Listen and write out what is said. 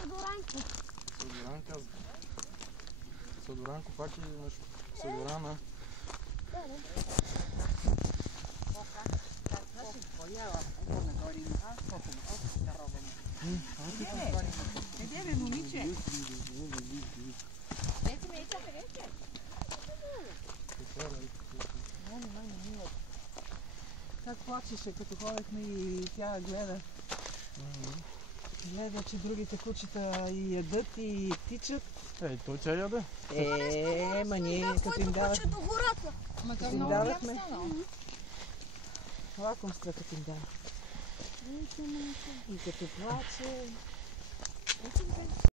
Сладоранка. Сладоранка. Сладоранко пак и нещо. Сладорана. Къде бе, момиче? Как плачеше, като ходехме и тя гледа. Гледа, че другите кучета и ядат и тичат. Ей, той тя яде. Ма ние като им давахме. До гората. Като им давахме. Лакомства като им давахме. И като плаче.